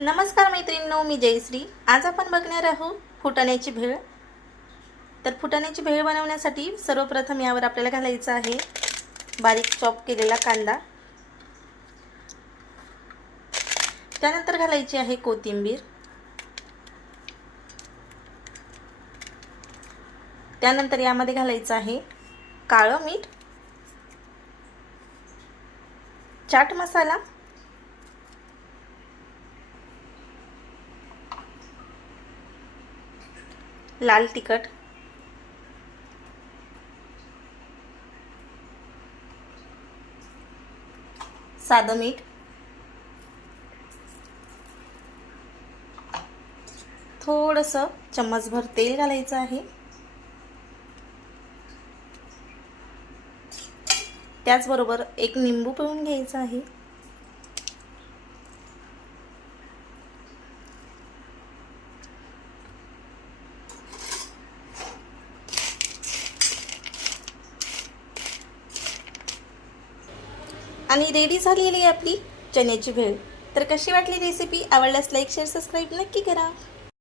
नमस्कार मैत्रिणींनो, मी जयश्री। आज आपण बघणार आहोत फुटाण्याची भेळ। तर फुटाण्याची भेळ बनवण्यासाठी सर्वप्रथम यावर आपल्याला घालायचा आहे बारीक चॉप केलेला कांदा। त्यानंतर घालायची आहे कोथिंबीर। त्यानंतर यामध्ये घालायचं आहे काळं मीठ, चाट मसाला, लाल तिखट, साधं मीठ, थोडंसं चम्मचभर तेल घालायचं आहे। त्याचबरोबर एक लिंबू पिळून घ्यायचा आहे। आणि रेडी झालेली आहे आपली चण्याची भेळ। तर कशी वाटली रेसिपी? आवडल्यास लाईक, शेअर, सबस्क्राईब नक्की करा।